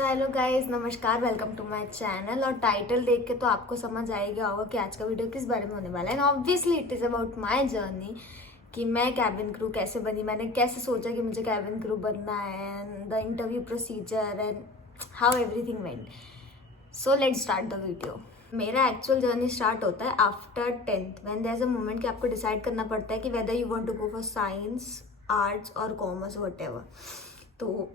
So hello guys, नमस्कार, welcome to my channel. और title देख के तो आपको समझ आ ही गया होगा कि आज का वीडियो किस बारे में होने वाला है। And obviously it is about my journey कि मैं कैबिन क्रू कैसे बनी, मैंने कैसे सोचा कि मुझे कैबिन क्रू बनना है, and the interview procedure and how everything went. So let's start the video. मेरा एक्चुअल जर्नी स्टार्ट होता है after 10th when there is a moment कि आपको डिसाइड करना पड़ता है कि whether you want to go for science, arts और कॉमर्स, व्हाटएवर। तो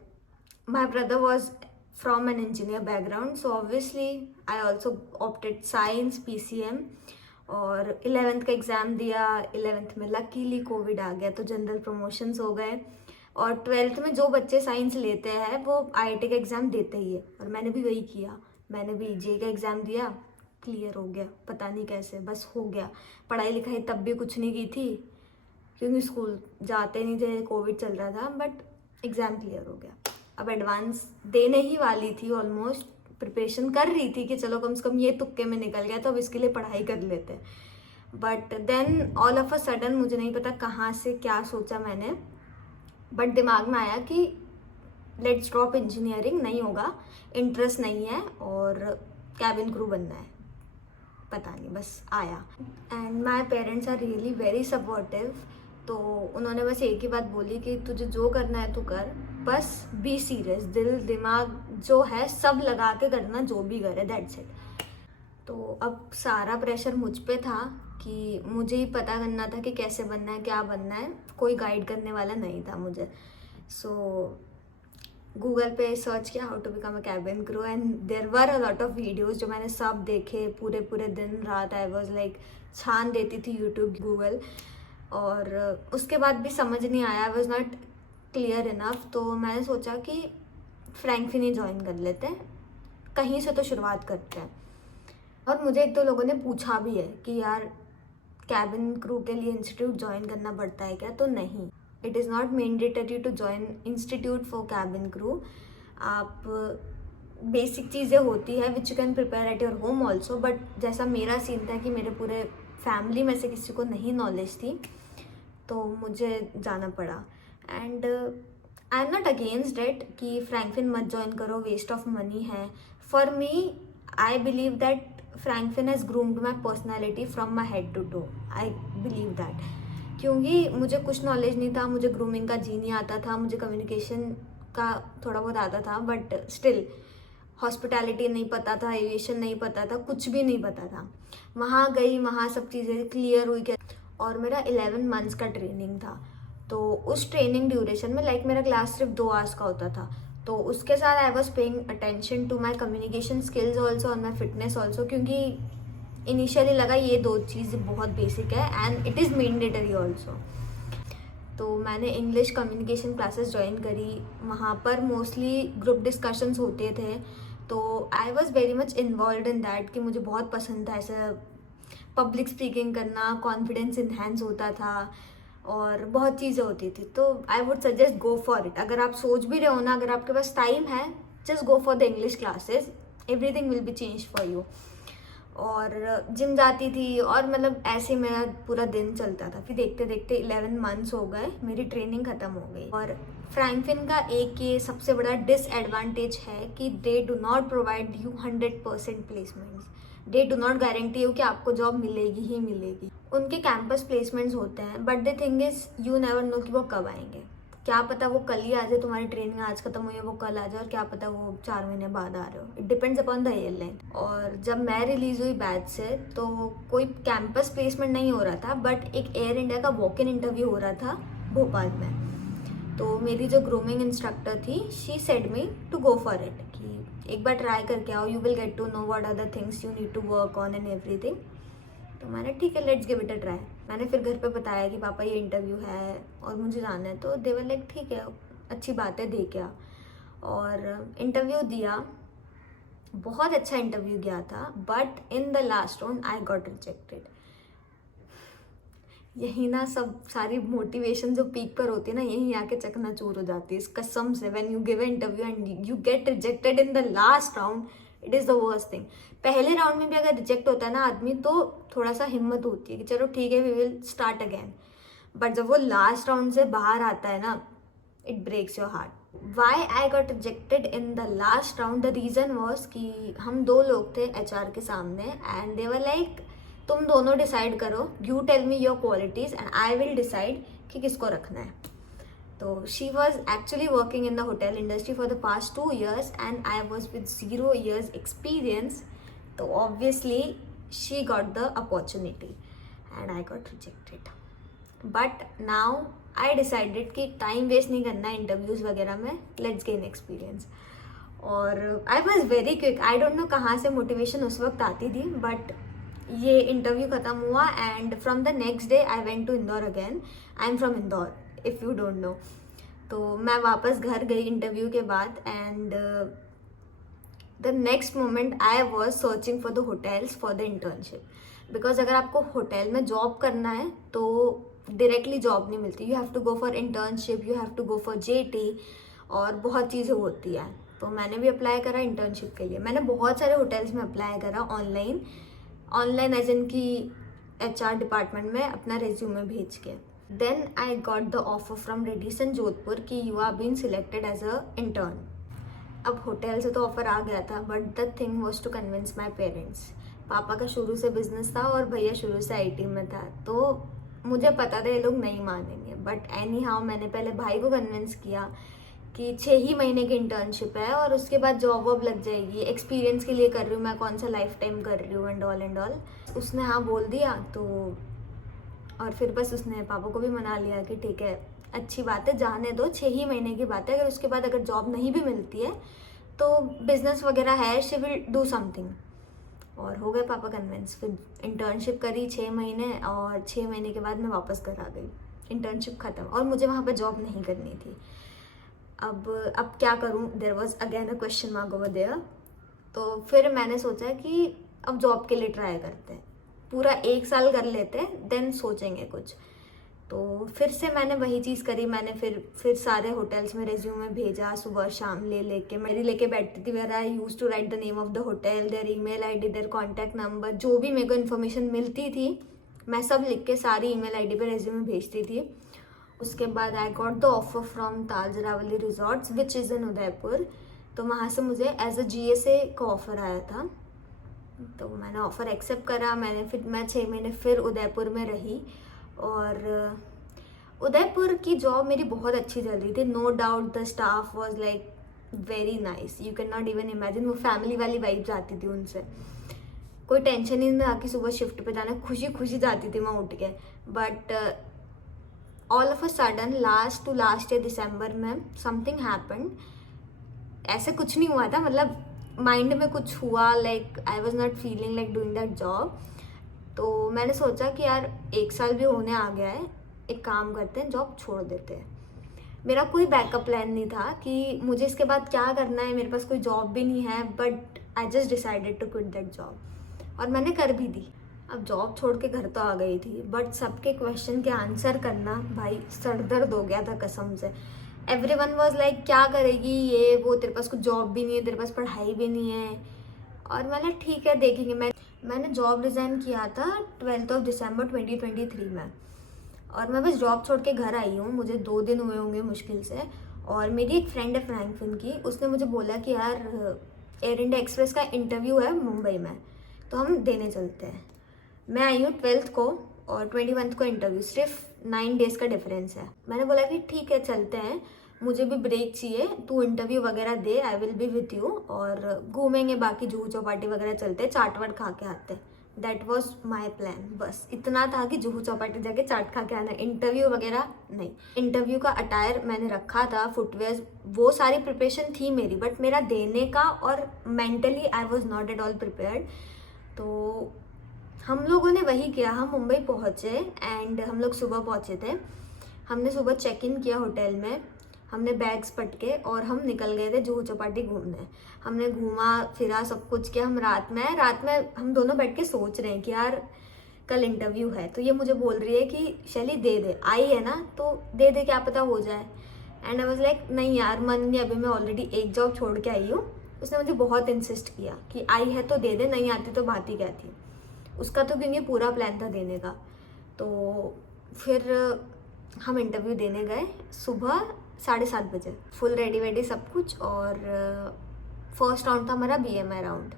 my brother was from an engineer background, so obviously I also opted science PCM। और 11th का एग्ज़ाम दिया। 11th में लकीली कोविड आ गया तो जनरल प्रमोशंस हो गए। और 12th में जो बच्चे साइंस लेते हैं वो आईआईटी का एग्ज़ाम देते ही है, और मैंने भी वही किया। मैंने भी जे का एग्ज़ाम दिया, क्लियर हो गया, पता नहीं कैसे, बस हो गया। पढ़ाई लिखाई तब भी कुछ नहीं की थी क्योंकि स्कूल जाते नहीं थे, कोविड चल रहा था, बट एग्ज़ाम क्लियर हो गया। अब एडवांस देने ही वाली थी, ऑलमोस्ट प्रिपरेशन कर रही थी कि चलो कम से कम ये तुक्के में निकल गया तो अब इसके लिए पढ़ाई कर लेते हैं। But then all of a sudden, मुझे नहीं पता कहाँ से क्या सोचा मैंने, बट दिमाग में आया कि लेट्स ड्रॉप इंजीनियरिंग, नहीं होगा, इंटरेस्ट नहीं है और कैबिन क्रू बनना है। पता नहीं, बस आया। And my parents are really very supportive. तो उन्होंने बस एक ही बात बोली कि तुझे जो करना है तू कर, बस बी सीरियस, दिल दिमाग जो है सब लगा के करना, जो भी करे, दैट्स इट। तो अब सारा प्रेशर मुझ पे था कि मुझे ही पता करना था कि कैसे बनना है, क्या बनना है, कोई गाइड करने वाला नहीं था मुझे। सो गूगल पे सर्च किया how to become a cabin crew, and there were a lot of videos जो मैंने सब देखे। पूरे पूरे दिन रात आई वॉज लाइक छान देती थी यूट्यूब, गूगल। और उसके बाद भी समझ नहीं आया, I was not clear enough. तो मैंने सोचा कि फ्रैंकफिन ही ज्वाइन कर लेते हैं, कहीं से तो शुरुआत करते हैं। और मुझे एक दो लोगों ने पूछा भी है कि यार कैबिन क्रू के लिए इंस्टीट्यूट ज्वाइन करना पड़ता है क्या, तो नहीं, it is not mandatory to join institute for cabin crew. आप बेसिक चीज़ें होती है which you can prepare at your home also, but जैसा मेरा सीन था कि मेरे पूरे फैमिली में से किसी को नहीं नॉलेज थी तो मुझे जाना पड़ा। And I am not against it कि फ्रैंकफिन मत ज्वाइन करो, वेस्ट ऑफ मनी है। For me, I believe that Frankfinn has groomed my personality from my head to toe. I believe that, क्योंकि मुझे कुछ नॉलेज नहीं था, मुझे ग्रूमिंग का जी नहीं आता था, मुझे कम्युनिकेशन का थोड़ा बहुत आता था, बट स्टिल हॉस्पिटैलिटी नहीं पता था, एविएशन नहीं पता था, कुछ भी नहीं पता था। वहाँ गई, वहाँ सब चीज़ें क्लियर हुई। और मेरा 11 मंथ्स का ट्रेनिंग था। तो उस ट्रेनिंग ड्यूरेशन में लाइक मेरा क्लास सिर्फ 2 आवर्स का होता था, तो उसके साथ I was paying attention to my communication skills also और माई फिटनेस ऑल्सो, क्योंकि इनिशियली लगा ये 2 चीज़ बहुत बेसिक है and it is mandatory also. तो मैंने इंग्लिश कम्युनिकेशन क्लासेस ज्वाइन करी। वहाँ पर मोस्टली ग्रुप डिस्कशंस होते थे, तो आई was very much involve in that कि मुझे बहुत पसंद था ऐसा पब्लिक स्पीकिंग करना, कॉन्फिडेंस इन्हेंस होता था और बहुत चीज़ें होती थी। तो I would suggest go for it. अगर आप सोच भी रहे हो ना, अगर आपके पास टाइम है, just go for the English classes, everything will be change for you. और जिम जाती थी और मतलब ऐसे मेरा पूरा दिन चलता था। फिर देखते देखते 11 मंथ्स हो गए, मेरी ट्रेनिंग ख़त्म हो गई। और फ्रैंकफिन का एक ये सबसे बड़ा डिसएडवांटेज है कि they do not provide you 100% placements. They do not guarantee you कि आपको जॉब मिलेगी ही मिलेगी। उनके कैंपस प्लेसमेंट्स होते हैं, but the thing is you never know कि वो कब आएंगे। क्या पता वो कल ही आ जाए, तुम्हारी ट्रेनिंग आज खत्म हुई है, वो कल आ जाए, और क्या पता वो 4 महीने बाद आ रहे हो। It depends upon the airline. और जब मैं रिलीज हुई बैच से तो कोई कैंपस प्लेसमेंट नहीं हो रहा था, बट एक एयर इंडिया का वॉक इन इंटरव्यू हो रहा था भोपाल में। तो मेरी जो ग्रूमिंग इंस्ट्रक्टर थी, she said me to go for it, कि एक बार ट्राई करके आओ, you will get to know what are the things you need to work on and everything. तो मैंने ठीक है, let's give it a try. मैंने फिर घर पे बताया कि पापा ये इंटरव्यू है और मुझे जाना है, तो दे वर लाइक ठीक है, अच्छी बात है, दे क्या। और इंटरव्यू दिया, बहुत अच्छा इंटरव्यू गया था, but in the last round I got rejected. यही ना, सब सारी मोटिवेशन जो पीक पर होती है ना, यही आके चकनाचूर हो जाती है इस कसम से। When you give interview and you get rejected in the last round, it is the worst thing. पहले राउंड में भी अगर रिजेक्ट होता है ना आदमी, तो थोड़ा सा हिम्मत होती है कि चलो ठीक है, we will start again. But जब वो लास्ट राउंड से बाहर आता है ना, it breaks your heart. Why I got rejected in the last round, the reason was कि हम 2 लोग थे HR के सामने एंड दे वर लाइक तुम दोनों डिसाइड करो, you tell me your qualities and I will decide कि किसको रखना है. तो she was actually working in the hotel industry for the past 2 years and I was with 0 years experience. तो obviously she got the opportunity and I got rejected. But now I decided कि time waste नहीं करना है interviews वगैरह में, let's gain experience. और I was very quick, I don't know कहाँ से मोटिवेशन उस वक्त आती थी, बट ये इंटरव्यू ख़त्म हुआ and from the next day I went to Indore again. I am from Indore if you don't know. तो मैं वापस घर गई इंटरव्यू के बाद and the next moment I was searching for the hotels for the internship. Because अगर आपको hotel में जॉब करना है तो डायरेक्टली जॉब नहीं मिलती, you have to go for internship, you have to go for JT और बहुत चीज़ें होती है. तो मैंने भी अप्लाई करा इंटर्नशिप के लिए. मैंने बहुत सारे होटल्स में अप्लाई करा ऑनलाइन एज इन की HR डिपार्टमेंट में अपना रेज्यूमे भेज के. Then I got the offer from Radisson Jodhpur कि you are been selected as a intern. अब होटल से तो ऑफर आ गया था, but the thing was to convince my parents. पापा का शुरू से बिजनेस था और भैया शुरू से IT में था, तो मुझे पता था ये लोग नहीं मानेंगे. बट एनी हाउ मैंने पहले भाई को कन्विंस किया कि 6 ही महीने की इंटर्नशिप है और उसके बाद जॉब वॉब लग जाएगी, एक्सपीरियंस के लिए कर रही हूँ मैं, कौन सा लाइफ टाइम कर रही हूँ एंड ऑल. उसने हाँ बोल दिया. तो और फिर बस उसने पापा को भी मना लिया कि ठीक है अच्छी बात है, जाने दो, 6 ही महीने की बात है, अगर उसके बाद अगर जॉब नहीं भी मिलती है तो बिजनेस वगैरह है, शी विल डू समथिंग. और हो गए पापा कन्विंस. फिर इंटर्नशिप करी 6 महीने और 6 महीने के बाद मैं वापस घर आ गई. इंटर्नशिप ख़त्म और मुझे वहाँ पे जॉब नहीं करनी थी. अब क्या करूँ, there was again a question mark over there. तो फिर मैंने सोचा कि अब जॉब के लिए ट्राई करते हैं, पूरा 1 साल कर लेते हैं देन सोचेंगे कुछ. तो फिर से मैंने वही चीज़ करी. मैंने फिर सारे होटल्स में रेज्यूमे भेजा, सुबह शाम लेके मेरी लेके बैठती थी. Where I use to write the name of the hotel, their email ID, their contact number, जो भी मेरे को इन्फॉर्मेशन मिलती थी मैं सब लिख के सारी ईमेल ID पे रेज्यूमे भेजती थी. उसके बाद I got the offer from Taj Rawali resorts which is in Udaipur. तो वहाँ से मुझे एज अ GSA का ऑफ़र आया था. तो मैंने ऑफ़र एक्सेप्ट करा. मैं 6 महीने फिर उदयपुर में रही और उदयपुर की जॉब मेरी बहुत अच्छी चल रही थी. No doubt the staff was like very nice, you can not even imagine. वो फैमिली वाली वाइब्स आती थी उनसे, कोई टेंशन ही नहीं था कि सुबह शिफ्ट पे जाना, खुशी खुशी जाती थी मैं उठ के. But all of a sudden last year दिसंबर में समथिंग हैपेंड. ऐसे कुछ नहीं हुआ था, मतलब माइंड में कुछ हुआ, like I was not feeling like doing that job. तो मैंने सोचा कि यार 1 साल भी होने आ गया है, एक काम करते हैं, जॉब छोड़ देते हैं. मेरा कोई बैकअप प्लान नहीं था कि मुझे इसके बाद क्या करना है, मेरे पास कोई जॉब भी नहीं है. But I just decided to quit that job और मैंने कर भी दी. अब जॉब छोड़ के घर तो आ गई थी, बट सबके क्वेश्चन के आंसर करना भाई सर दर्द हो गया था कसम से. एवरीवन वाज लाइक क्या करेगी ये वो, तेरे पास कुछ जॉब भी नहीं है, तेरे पास पढ़ाई भी नहीं है. और मैंने ठीक है देखेंगे. मैंने जॉब रिज़ाइन किया था 12 दिसंबर 2023 में और मैं बस जॉब छोड़ के घर आई हूँ. मुझे 2 दिन हुए होंगे मुश्किल से. और मेरी एक फ्रेंड है फ्रैंकफिन की, उसने मुझे बोला कि यार एयर इंडिया एक्सप्रेस का इंटरव्यू है मुंबई में, तो हम देने चलते हैं. मैं आई हूँ 12th को और 21st को इंटरव्यू, सिर्फ 9 डेज़ का डिफरेंस है. मैंने बोला कि ठीक है चलते हैं, मुझे भी ब्रेक चाहिए, तू इंटरव्यू वगैरह दे, I will be with you और घूमेंगे, बाकी जुहू चौपाटी वगैरह चलते, चाट वाट खा के आते. That was my plan. बस इतना था कि जुहू चौपाटी जाके चाट खा के आना, इंटरव्यू वगैरह नहीं. इंटरव्यू का अटायर मैंने रखा था, फुटवेयर, वो सारी प्रिपरेशन थी मेरी, बट मेरा देने का और mentally I was not at all prepared. तो हम लोगों ने वही किया, हम मुंबई पहुँचे एंड हम लोग सुबह पहुँचे थे. हमने सुबह चेक इन किया होटल में, हमने बैग्स पटके और हम निकल गए थे जुहू चौपाटी घूमने. हमने घूमा फिरा सब कुछ किया. हम रात में हम दोनों बैठ के सोच रहे हैं कि यार कल इंटरव्यू है. तो ये मुझे बोल रही है कि शैली दे आई है ना तो दे, क्या पता हो जाए. एंड आई वाज लाइक नहीं यार मन नहीं, अभी मैं ऑलरेडी एक जॉब छोड़ के आई हूँ. उसने मुझे बहुत इंसिस्ट किया कि आई है तो दे, नहीं आती तो बात ही क्या थी. उसका तो क्योंकि पूरा प्लान था देने का. तो फिर हम इंटरव्यू देने गए. सुबह 7:30 बजे, फुल रेडी वेडी सब कुछ। और फर्स्ट राउंड था हमारा BMI राउंड,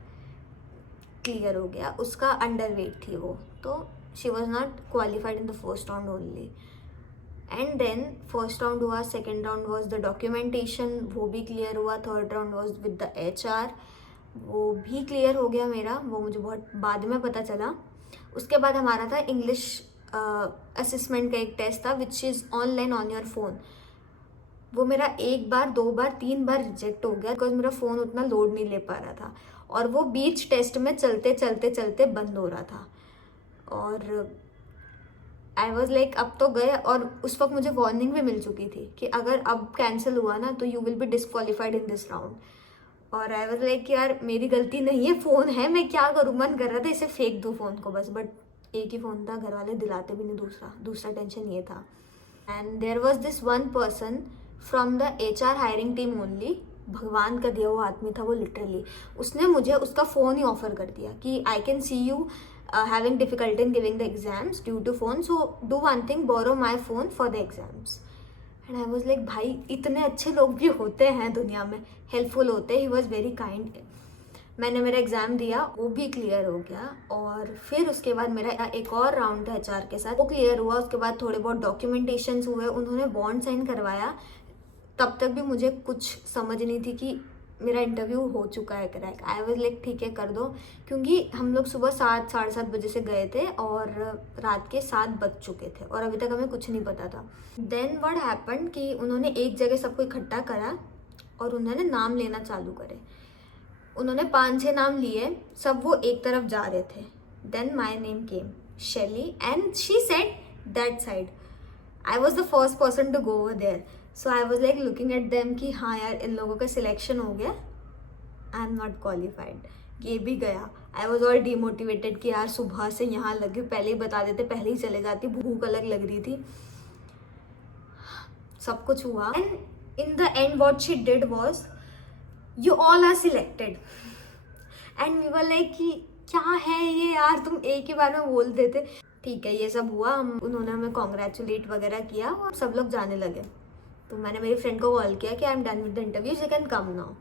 क्लियर हो गया। उसका अंडर वेट थी वो, तो she was not qualified in the first round only. And then first round हुआ, second round was the documentation, वो भी क्लियर हुआ। Third round was with the HR, वो भी क्लियर हो गया मेरा, वो मुझे बहुत बाद में पता चला। उसके बाद हमारा था इंग्लिश असेसमेंट का एक टेस्ट था, which is online on your phone. वो मेरा 1 बार 2 बार 3 बार रिजेक्ट हो गया, बिकॉज मेरा फ़ोन उतना लोड नहीं ले पा रहा था, और वो बीच टेस्ट में चलते चलते चलते बंद हो रहा था। और आई वॉज लाइक अब तो गए, और उस वक्त मुझे वार्निंग भी मिल चुकी थी कि अगर अब कैंसिल हुआ ना तो you will be disqualified in this round. और आई वॉज लाइक यार मेरी गलती नहीं है, फ़ोन है, मैं क्या करूँ, मन कर रहा था इसे फेंक दूँ फ़ोन को बस, बट एक ही फ़ोन था, घर वाले दिलाते भी नहीं दूसरा टेंशन ये था। And there was this one person from the HR hiring team only, भगवान का दिया हुआ आदमी था वो लिटरली। उसने मुझे उसका फ़ोन ही ऑफर कर दिया कि I can see you having difficulty in giving the exams due to phone, so do one thing, borrow my phone for the exams. And I was like भाई इतने अच्छे लोग भी होते हैं दुनिया में, हेल्पफुल होते हैं। he was very kind। मैंने मेरा एग्ज़ाम दिया, वो भी क्लियर हो गया। और फिर उसके बाद मेरा एक और राउंड था HR के साथ, वो क्लियर हुआ। उसके बाद थोड़े बहुत डॉक्यूमेंटेशंस हुए, उन्होंने बॉन्ड साइन करवाया। तब तक भी मुझे कुछ समझ नहीं थी कि मेरा इंटरव्यू हो चुका है क्रैक। आई वाज लाइक ठीक है कर दो, क्योंकि हम लोग सुबह 7 साढ़े 7 बजे से गए थे और रात के 7 बज चुके थे, और अभी तक हमें कुछ नहीं पता था। देन व्हाट हैपेंड कि उन्होंने एक जगह सबको इकट्ठा करा और उन्होंने नाम लेना चालू करे। उन्होंने 5-6 नाम लिए, सब वो एक तरफ जा रहे थे। Then my name came, Shaily, and she said that side. I was the first person to go over there, so I was like looking at them कि हाँ यार इन लोगों का सिलेक्शन हो गया, आई एम नॉट क्वालिफाइड। ये भी गया। आई वॉज ऑल डीमोटिवेटेड कि यार सुबह से यहाँ लगे, पहले ही बता देते, पहले ही चले जाती, भूख अलग लग रही थी। सब कुछ हुआ, and in the end what she did was, you all are selected. And we were like कि क्या है ये यार, तुम एक ही बार में बोल देते। ठीक है, ये सब हुआ, उन्होंने हमें कॉन्ग्रेचुलेट वगैरह किया और सब लोग जाने लगे। तो मैंने मेरी फ्रेंड को कॉल किया कि I am done with the interviews, you can come now.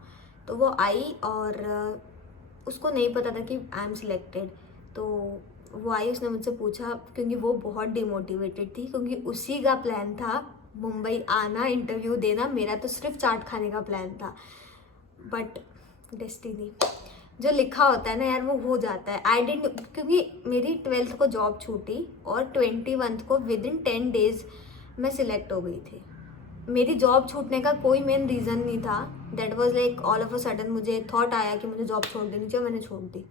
तो वो आई, और उसको नहीं पता था कि आई एम सिलेक्टेड। तो वो आई, उसने मुझसे पूछा, क्योंकि वो बहुत डिमोटिवेटेड थी, क्योंकि उसी का प्लान था मुंबई आना, इंटरव्यू देना। मेरा तो सिर्फ चाट खाने का प्लान था, बट डेस्टिनी, जो लिखा होता है ना यार, वो हो जाता है। आई डिडंट, क्योंकि मेरी 12th को जॉब छूटी और 21 को विद इन 10 डेज मैं सिलेक्ट हो गई थी। मेरी जॉब छूटने का कोई मेन रीज़न नहीं था। That was like all of a sudden मुझे थॉट आया कि मुझे जॉब छोड़ देनी चाहिए, मैंने छोड़ दी।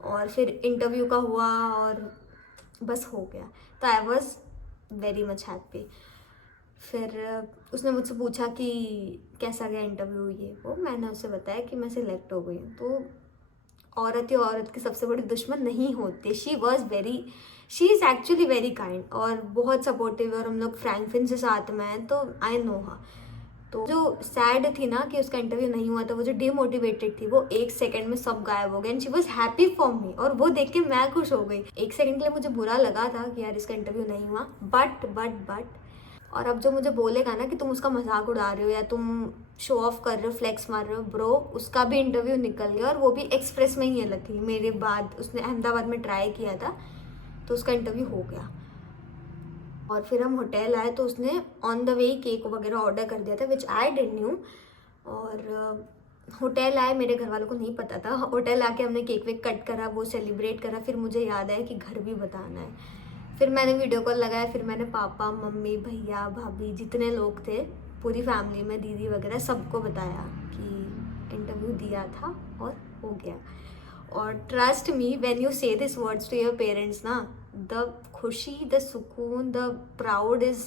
और फिर इंटरव्यू का हुआ और बस हो गया, तो आई वॉज वेरी मच हैप्पी। फिर उसने मुझसे पूछा कि कैसा गया इंटरव्यू, ये वो। मैंने उसे बताया कि मैं सिलेक्ट हो गई हूँ। तो औरत ही औरत की सबसे बड़ी दुश्मन नहीं होती। She is actually very kind और बहुत सपोर्टिव है, और हम लोग फ्रैंकफिन से साथ में हैं, तो आई नो हाँ। तो जो सैड थी ना कि उसका इंटरव्यू नहीं हुआ था, वो जो डिमोटिवेटेड थी, वो 1 सेकंड में सब गायब हो गए, and she was happy for me. और वो देख के मैं खुश हो गई। 1 सेकंड के लिए मुझे बुरा लगा था कि यार इसका इंटरव्यू नहीं हुआ, बट और अब जो मुझे बोलेगा ना कि तुम उसका मजाक उड़ा रहे हो या तुम शो ऑफ कर रहे हो, फ्लेक्स मार रहे हो, ब्रो, उसका भी इंटरव्यू निकल गया, और वो भी एक्सप्रेस में ही है लकी। मेरे बाद उसने अहमदाबाद में ट्राई किया था, तो उसका इंटरव्यू हो गया। और फिर हम होटल आए, तो उसने ऑन द वे केक वगैरह ऑर्डर कर दिया था, विच आई डिडंट न्यू। और होटल आए, मेरे घर वालों को नहीं पता था। होटल आके हमने केक वेक कट करा, वो सेलिब्रेट करा। फिर मुझे याद आया कि घर भी बताना है। फिर मैंने वीडियो कॉल लगाया, फिर मैंने पापा मम्मी भैया भाभी जितने लोग थे पूरी फैमिली में, दीदी वगैरह, सबको बताया कि इंटरव्यू दिया था और हो गया। और trust me when you say this words to your parents ना, द खुशी, द सुकून, the proud is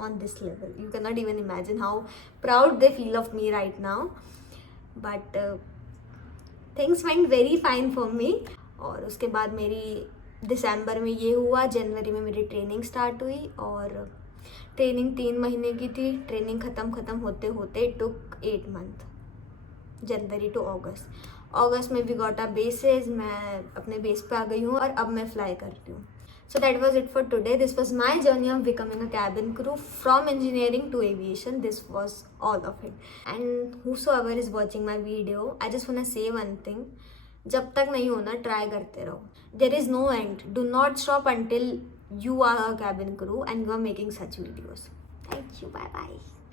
on this level. You can not even imagine how proud they feel of me right now. But things went very fine for me. और उसके बाद मेरी दिसंबर में ये हुआ, जनवरी में मेरी ट्रेनिंग स्टार्ट हुई, और ट्रेनिंग 3 महीने की थी। ट्रेनिंग ख़त्म होते होते टुक 8 मंथ, जनवरी टू अगस्त में वी गॉट अ बेसेस। मैं अपने बेस पे आ गई हूँ और अब मैं फ्लाई करती हूँ। So that was it for today. This was my journey of becoming a cabin crew from engineering to aviation. This was all of it. And whosoever is watching my video, I just want to say one thing. जब तक नहीं होना try करते रहो. There is no end. Do not stop until you are a cabin crew and you are making such videos. Thank you. Bye bye.